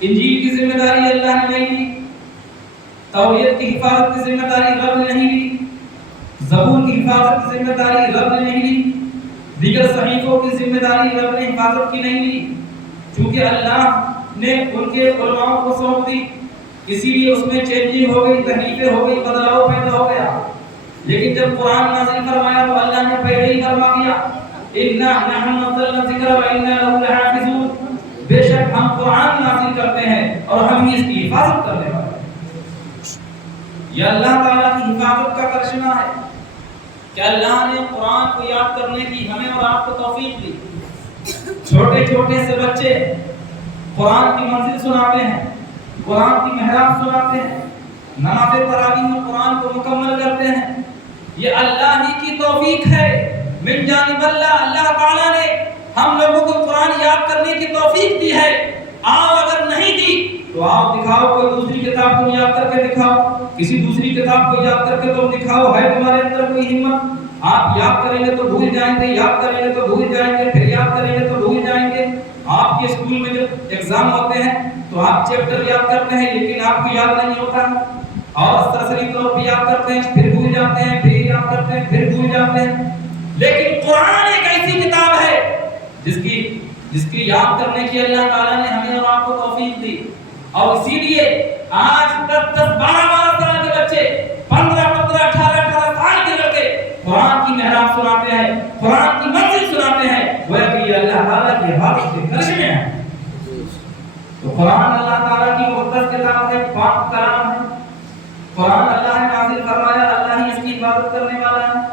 انجیل کی ذمہ داری اللہ نے نہیں لی، توریت کی حفاظت کی ذمہ داری رب نے نہیں لی، زبور کی حفاظت کی ذمہ داری رب نے نہیں لی، دیگر صحیفوں کی ذمہ داری رب نے حفاظت کی نہیں لی، چونکہ اللہ نے ان کے علماء کو سونپ دی، اسی لیے اس میں چینجنگ ہو گئی، تحریفیں ہو گئی، بدلاؤ پیدا ہو گیا۔ لیکن جب قرآن نازل فرمایا تو اللہ نے پہلے ہی فرما دیا اِنَّا نَحْنُ نَزَّلْنَا الذِّكْرَ وَإِنَّا لَهُ لَحَافِظُونَ، بے شک ہم قرآن نازل کرتے ہیں اور ہم ہی اس کی حفاظت کرنے والے ہیں۔ یہ اللہ تعالیٰ کی حفاظت کا کرشمہ ہے کہ اللہ نے قرآن کو یاد کرنے کی ہمیں اور آپ کو توفیق دی۔ چھوٹے چھوٹے سے بچے قرآن کی منزل سناتے ہیں، قرآن کی محراب سناتے ہیں، نماز تراویح میں قرآن کو مکمل کرتے ہیں۔ یہ اللہ ہی کی توفیق ہے من جانب اللہ تعالیٰ نے ہم لوگوں کو قرآن یاد کرنے کی توفیق دی ہے۔ آؤ اگر نہیں دی تو آؤ دکھاؤ، کوئی دوسری کتاب کو یاد کر کے دکھاؤ، کسی دوسری کتاب کو یاد کر کے تم دکھاؤ، ہے تمہارے اندر کوئی ہمت؟ آپ یاد کریں گے تو بھول جائیں گے، یاد کریں گے تو بھول جائیں گے، پھر یاد کریں گے تو بھول جائیں گے۔ آپ کے اسکول میں جب ایگزام ہوتے ہیں تو آپ چیپٹر یاد کرتے ہیں لیکن آپ کو یاد نہیں ہوتا، اور سرسری طور پہ یاد کرتے ہیں، پھر بھول جاتے ہیں، پھر یاد کرتے ہیں، پھر بھول جاتے ہیں۔ لیکن قرآن ایک ایسی کتاب ہے جس کی یاد کرنے کی اللہ تعالیٰ نے ہمیں اور آپ کو توفیق دی، اور اسی لیے آج 10-12 سال کے بچے، 15-15 18 سال کے لڑکے قرآن کی محراب سناتے ہیں، قرآن کی منزل سناتے ہیں، گویا کہ یہ اللہ تعالیٰ کی حفاظت کے کرشمے ہیں۔ تو قرآن اللہ تعالیٰ کی مقدس کتاب ہے، پاک کلام ہے، قرآن اللہ نے نازل فرمایا، اللہ ہی اس کی حفاظت کرنے والا ہے۔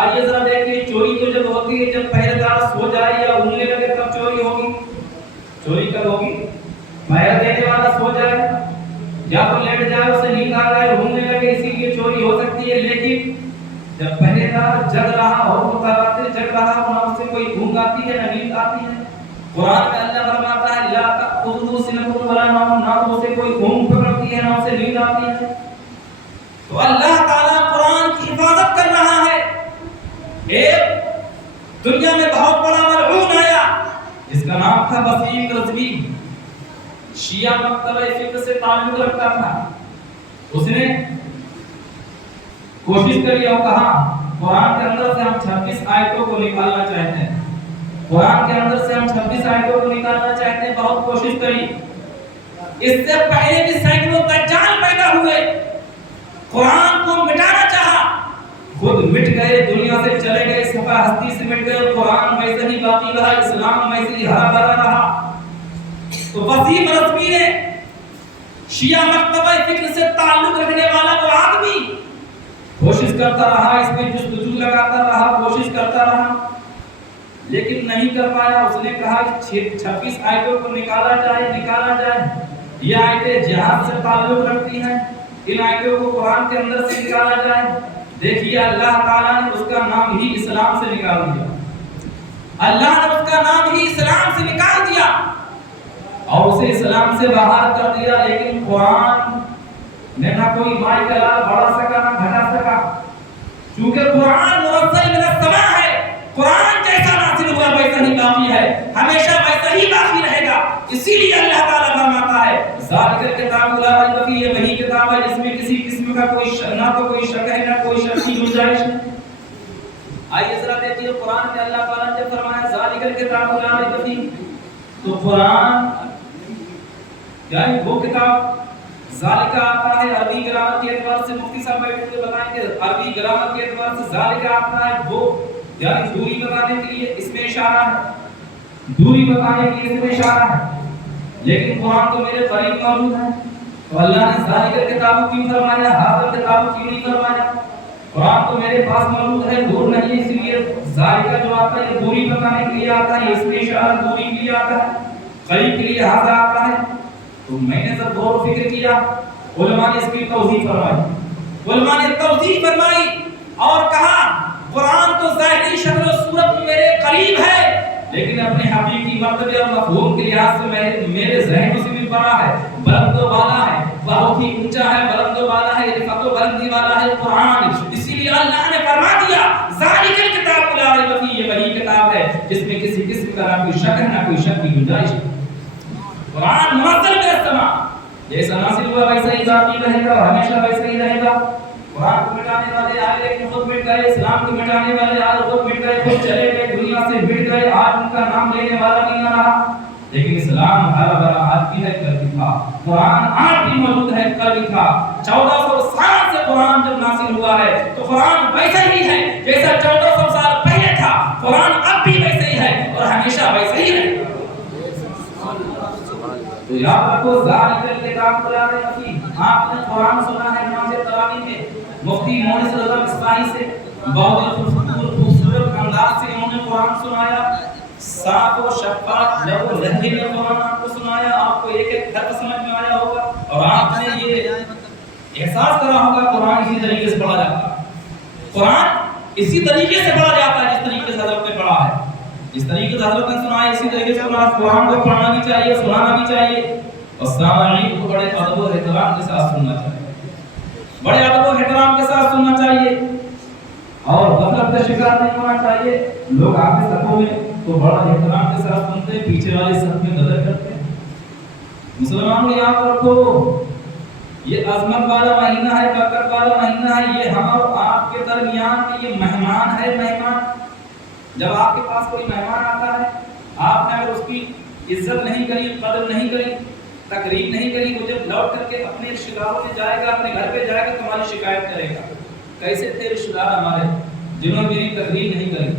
آئیے ذرا دیکھیں، چوری تو جب ہوتی ہے جب پہرے دار سو جائے یا اونگنے لگے تب چوری ہوگی۔ چوری کب ہوگی؟ پہرے دینے والا سو جائے یا تو لیٹ جائے، اسے نیند آ جائے، اونگنے لگے، اسی لیے چوری ہو سکتی ہے۔ لیکن جب پہرے دار جگ رہا ہو، متواتر جگ رہا ہو، نہ اسے کوئی اونگ آتی ہے نہ نیند آتی ہے۔ قرآن میں اللہ فرماتا ہے لا تأخذہ سنۃ ولا نوم، نہ اسے کوئی اونگ پکڑتی ہے نہ اسے نیند آتی ہے۔ تو اللہ تعالیٰ قرآن کی حفاظت کر رہا ہے۔ ایک دنیا میں بہت بڑا ملعون آیا جس کا نام تھا وسیم رضوی، شیعہ مکتبہ فکر سے تعلق رکھتا تھا۔ اس نے کوشش کری اور کہا قرآن کے اندر سے ہم 26 آیتوں کو نکالنا چاہتے ہیں، قرآن کے اندر سے ہم 26 آیتوں کو نکالنا چاہتے ہیں۔ بہت کوشش کری، اس سے پہلے بھی سینکڑوں دجال پیدا ہوئے، قرآن کو مٹانا چاہا، خود مٹ گئے، دنیا سے چلے گئے، صفحہ ہستی سے مٹ گئے، قرآن ویسے ہی باقی رہا، اسلام ویسے ہی ہرا بھرا رہا۔ تو وسیم رضوی نے شیعہ مکتبہ فکر سے تعلق رکھنے والا وہ آدمی کوشش کرتا رہا، اس میں جستجو لگاتا رہا، کوشش کرتا رہا، لیکن نہیں کر پایا۔ اس نے کہا 26 آیتوں کو نکالا جائے۔ یہ آیتیں جہاد سے تعلق رکھتی ہیں، ان آیتوں کو قرآن کے اندر سے نکالا جائے۔ دیکھیے اللہ تعالیٰ نے اس کا نام ہی اسلام سے نکال دیا، اللہ نے اس کا نام ہی اسلام سے نکال دیا اور اسے اسلام سے باہر کر دیا۔ لیکن قرآن نے نہ کوئی مائی کا لال بڑھا سکا نہ گھٹا سکا، چونکہ قرآن منزل من السماء ہے، قرآن جیسا نازل ہوا ویسا ہی باقی ہے، ہمیشہ ویسا ہی باقی رہے گا۔ اسی لیے اللہ تعالیٰ فرماتا ہے ذالک الکتاب لا ریب فیہ، یہ وہی کتاب ہے جس میں کسی قسم کا نہ تو کوئی شک ہے نہ کوئی شک کی گنجائش ہے۔ آئیے ذرا دیکھیے قرآن میں اللہ تعالیٰ نے فرمایا ذالک الکتاب لا ریب فیہ، تو قرآن یعنی وہ کتاب، ذالکہ آتا ہے عربی گرامر کے اعتبار سے، مفتی صاحب بیٹھ کے بتائیں کہ عربی گرامر کے اعتبار سے ذالکہ آتا ہے وہ، یعنی دوری بتانے کے لیے اس میں اشارہ ہے، دوری بتانے کے لیے اس میں اشارہ ہے۔ لیکن قرآن تو میرے قریب موجود ہے، تو اللہ نے ذالک الکتاب کیوں فرمایا، ھذا الکتاب کیوں نہیں فرمایا؟ قرآن تو میرے پاس موجود ہے، دور نہیں ہے، اسی لیے ذالکہ جو آتا ہے دوری بتانے کے لیے آتا ہے، اس میں اشارہ دوری کے لیے آتا ہے، قریب کے لیے ھذا آتا ہے۔ تو میں نے جب غور و فکر کیا، علماء نے اس کی توضیح فرمائی اور کہا قرآن تو ظاہری شکل و صورت میں میرے قریب ہے، لیکن اپنے حقیقی مرتبے اور مفہوم کے لحاظ سے میرے ذہن سے بھی بڑا ہے، بلند و بالا ہے، بہت ہی اونچا ہے، بلند و بالا ہے، رفعت و بلندی والا ہے قرآن۔ اسی لیے اللہ نے فرما دیا ذالک الکتاب لا ریب فیہ، یہ وہی کتاب ہے جس میں کسی قسم کا نہ کوئی شک ہے نہ کوئی شک کی گنجائش ہے۔ قرآن منزل من السماء جیسا نازل ہوا ویسا ہی باقی رہے گا اور ہمیشہ ویسا ہی رہے گا. قرآن کو مٹانے والے آئے لیکن خود مٹ گئے, اسلام کو مٹانے والے آئے خود مٹ گئے, خود چلے گئے, دنیا سے مٹ گئے, آج ان کا نام لینے والا نہیں آ رہا. لیکن اسلام ہر بھرا آج بھی ہے, کل بھی تھا. قرآن آج بھی موجود ہے, کل بھی تھا. 1400 سال سے قرآن جب نازل ہوا ہے تو قرآن ویسا ہی ہے جیسا 1400 سال پہلے تھا. قرآن اب بھی ویسے ہی ہے اور ہمیشہ ویسے ہی رہے گا. تو یاد رکھو ذالک الکتاب لا ریب فیہ. آپ نے قرآن سنا ہے نماز تراویح میں مفتی مونس رضا مصباحی سے, بہت خوبصورت انداز سے انہوں نے قرآن سنایا. صاف و شفاف لہجے میں قرآن آپ کو سنایا, آپ کو ایک ایک حرف سمجھ میں آیا ہوگا اور آپ نے یہ احساس کرا ہوگا قرآن اسی طریقے سے پڑھا جاتا ہے. قرآن اسی طریقے سے پڑھا جاتا ہے جس طریقے سے حضرت نے پڑھا ہے, جس طریقے سے حضرت نے سنا ہے اسی طریقے سے قرآن کو پڑھنا بھی چاہیے, سنانا بھی چاہیے. اور سامعین کو بڑے ادب و احترام کے ساتھ سننا چاہیے, بڑے ادب و احترام کے ساتھ سننا چاہیے اور غفلت کا شکار نہیں ہونا چاہیے. لوگ آگے صفوں میں تو بڑا احترام کے ساتھ سنتے ہیں, پیچھے والے صف میں قدر کرتے ہیں. مسلمانوں یاد رکھو یہ عظمت والا مہینہ ہے, برکت والا مہینہ ہے. یہ ہم اور آپ کے درمیان میں یہ مہمان ہے. مہمان جب آپ کے پاس کوئی مہمان آتا ہے, آپ نے اگر اس کی عزت نہیں کری, قدر نہیں کری, تقریب نہیں کری, وہ جب لوٹ کر کے اپنے رشتہ داروں میں جائے گا, اپنے گھر پہ جائے گا, تمہاری شکایت کرے گا. کیسے تھے رشتہ دار ہمارے جنہوں نے میری تقریب نہیں کری,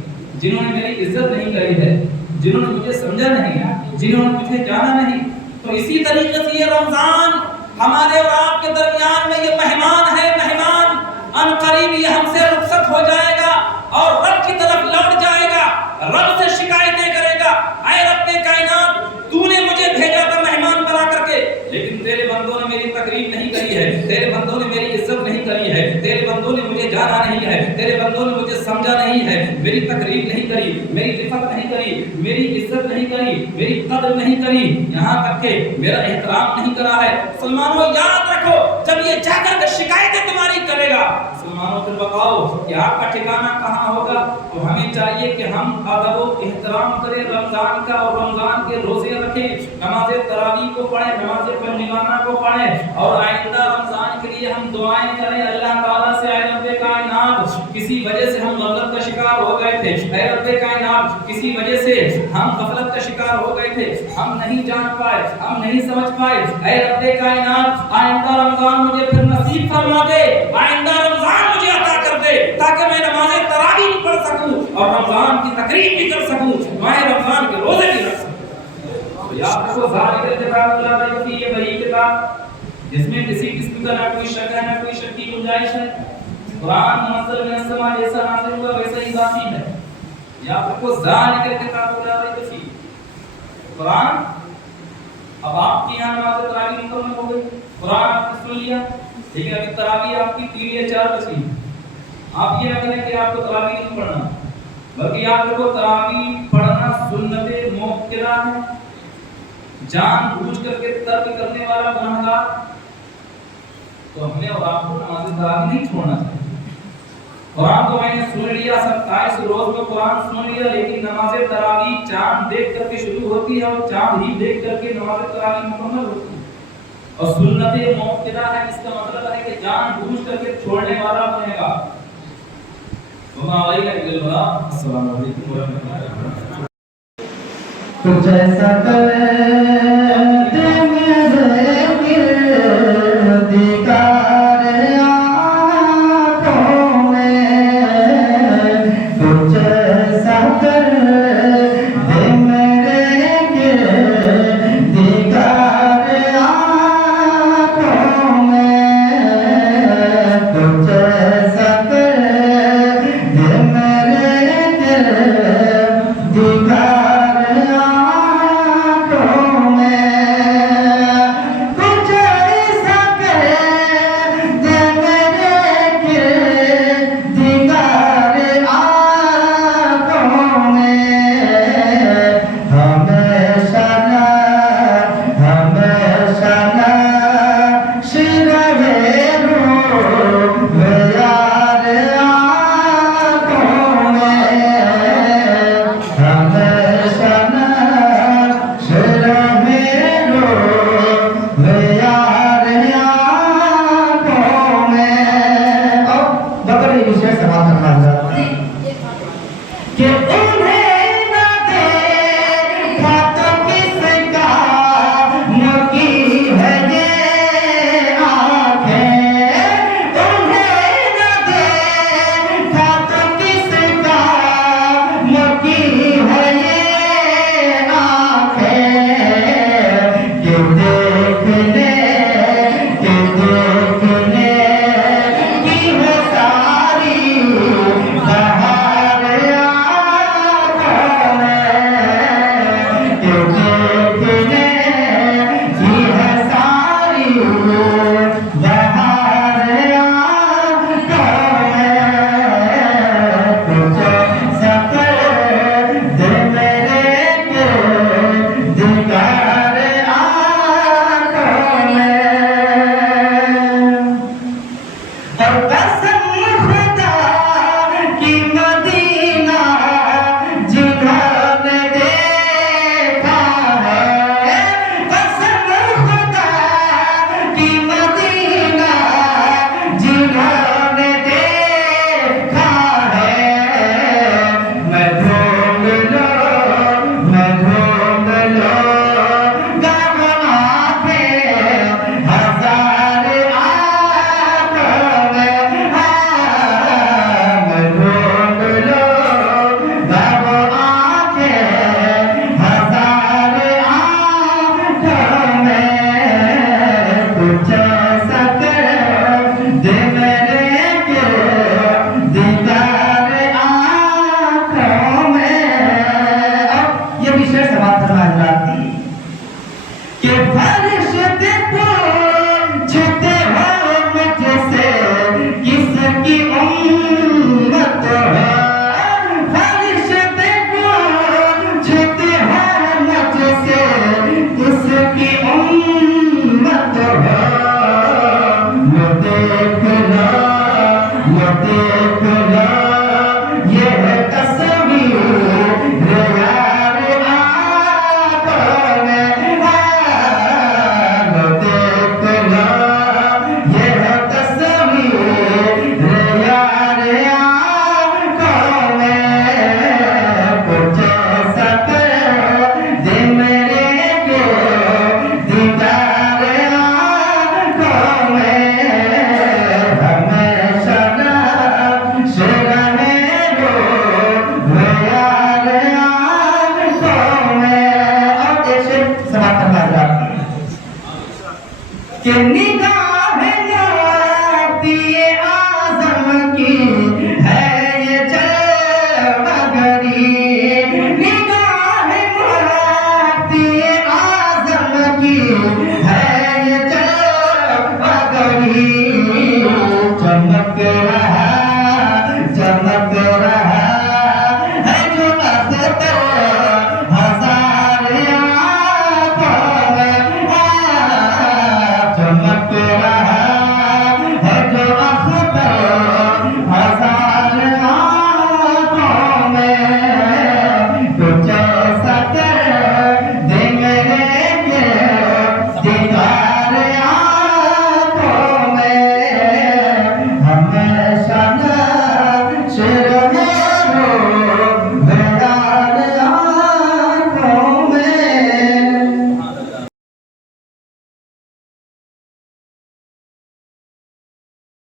جنہوں نے میری عزت نہیں کری ہے, جنہوں نے مجھے سمجھا نہیں, جنہوں نے مجھے جانا نہیں. تو اسی طریقے سے یہ رمضان ہمارے اور آپ کے درمیان میں یہ مہمان ہے. مہمان ان قریب یہ ہم سے رخصت ہو جائے گا اور رب کی طرف لوٹ جائے گا, رب سے شکایتیں کرے گا, اے رب کائنات تو نے مجھے بھیجا تھا مہمان بنا کر کے, لیکن تیرے بندوں نے میری تقریب نہیں کری ہے, تیرے بندوں نے میری عزت نہیں کری ہے, تیرے بندوں نے مجھے جانا نہیں ہے, تیرے بندوں نے مجھے سمجھا نہیں ہے, میری تقریب نہیں کری, میری رفت نہیں کری, میری عزت نہیں کری, میری قدر نہیں کری, یہاں تک کہ میرا احترام نہیں کرا ہے. مسلمانوں یاد رکھو جب یہ جا کر کے شکایتیں تمہاری کرے گا, مسلمانوں پھر بتاؤ کہ آپ کا ٹھکانہ کہاں ہوگا. تو ہمیں چاہیے کہ ہم ادب و احترام کریں رمضان کا اور رمضان کے روزے رکھیں, نماز تراویح کو پڑھیں, نماز پنجگانہ کو پڑھیں اور آئندہ رمضان کے لیے ہم دعائیں کریں اللہ تعالیٰ سے. اے رب کائنات کسی وجہ سے ہم غفلت کا شکار ہو گئے تھے, اے رب کائنات کسی وجہ سے ہم غفلت کا شکار ہو گئے تھے, ہم نہیں جان پائے, ہم نہیں سمجھ پائے. اے رب کائنات آئندہ رمضان مجھے پھر نصیب فرما دے, آئندہ رمضان مجھے عطا کر دے تاکہ میں نماز تراویح بھی پڑھ سکوں اور رمضان کی تقریب بھی کر سکوں, ماہ رمضان کے روزے بھی رکھ سکوں. تو یاد رکھو ذالک الکتاب لا ریب فیہ, یہ وہی کتاب جس میں کسی قسم کا نہ کوئی شک ہے, نہ کوئی شک کی گنجائش ہے. قرآن منزل من السماء جیسا نازل ہوا ویسا ہی باقی ہے. یاد رکھو ذالک الکتاب لا ریب فیہ. قرآن اب آپ کی یہاں نماز تراویح مکمل ہو گئی, قرآن آپ نے سن لیا, لیکن ابھی تراویح آپ کی 3 یا 4 بچی. آپ یہ نہ کریں کہ آپ کو تراویح نہیں پڑھنا, بلکہ یاد رکھو تراویح پڑھنا سنت موقرہ ہے. جان بوجھ کر کے ترک کرنے والا گنہگار, تو ہمیں اور آپ کو نماز تراویح نہیں چھوڑنا چاہیے. قرآن تو میں نے سن لیا, 27 روز میں قرآن سن لیا, لیکن نماز تراویح چاند دیکھ کر کے شروع ہوتی ہے اور چاند ہی دیکھ کر کے نماز تراویح مکمل ہوتی ہے. اور سنت موقرہ ہے, اس کا مطلب ہے کہ جان بوجھ کر کے چھوڑنے والا بنے گا. السلام علیکم ورحمۃ اللہ وبرکاتہ. کچھ ایسا کرے میرے گردگار آنکھوں میں, کچھ ایسا کرے میرے گردگار آنکھوں میں, کچھ ایسا کرے میرے گردگار آنکھوں کہ انہیں نہ دیکھا تو کس کام کی ہے یہ آنکھیں، انہیں نہ دیکھا تو کس کام کی ہے یہ آنکھیں، کہ دیکھنے کی ہے ساری بہار آنکھوں میں، کہ دیکھنے کی ہے ساری بہار آنکھوں میں، کچھ سفر دے میرے کے دیدار آنکھوں میں، اور قسم خدا کی مدینہ جنہوں نے دیکھا ہے، قسم خدا کی مدینہ جنہوں نے دیکھا ہے، میں ڈھونڈ لو گم آنکھیں ہزار آنکھوں میں، میں ڈھونڈ لو گم آنکھیں ہزار آنکھوں میں، کچھ ایسا کر دے میرے کے دیدار آنکھوں میں۔ اب یہ بھی شعر سماعت فرمائے حضرات کہ فرشتے پوچھتے ہو مجھ سے کس کی امت ہے، فرشتے پوچھتے ہو مجھ سے کس کی امت ہے، یہ دیکھ لو یہ ہے تصویر یار آنکھوں میں، دیکھ لو یہ ہے تصویر یار آنکھوں میں، کچھ ایسا کر دے میرے کے دیدار آنکھوں میں، ہمیشہ نقش رہے وہ یار آنکھوں میں۔ اور ایک شعر سماعت فرمائے کہ نگاہ مفتی اعظم کی ہے یہ جلوگری، نگاہ مفتی اعظم کی ہے یہ جلوگری، چمک رہا ہے جو اختر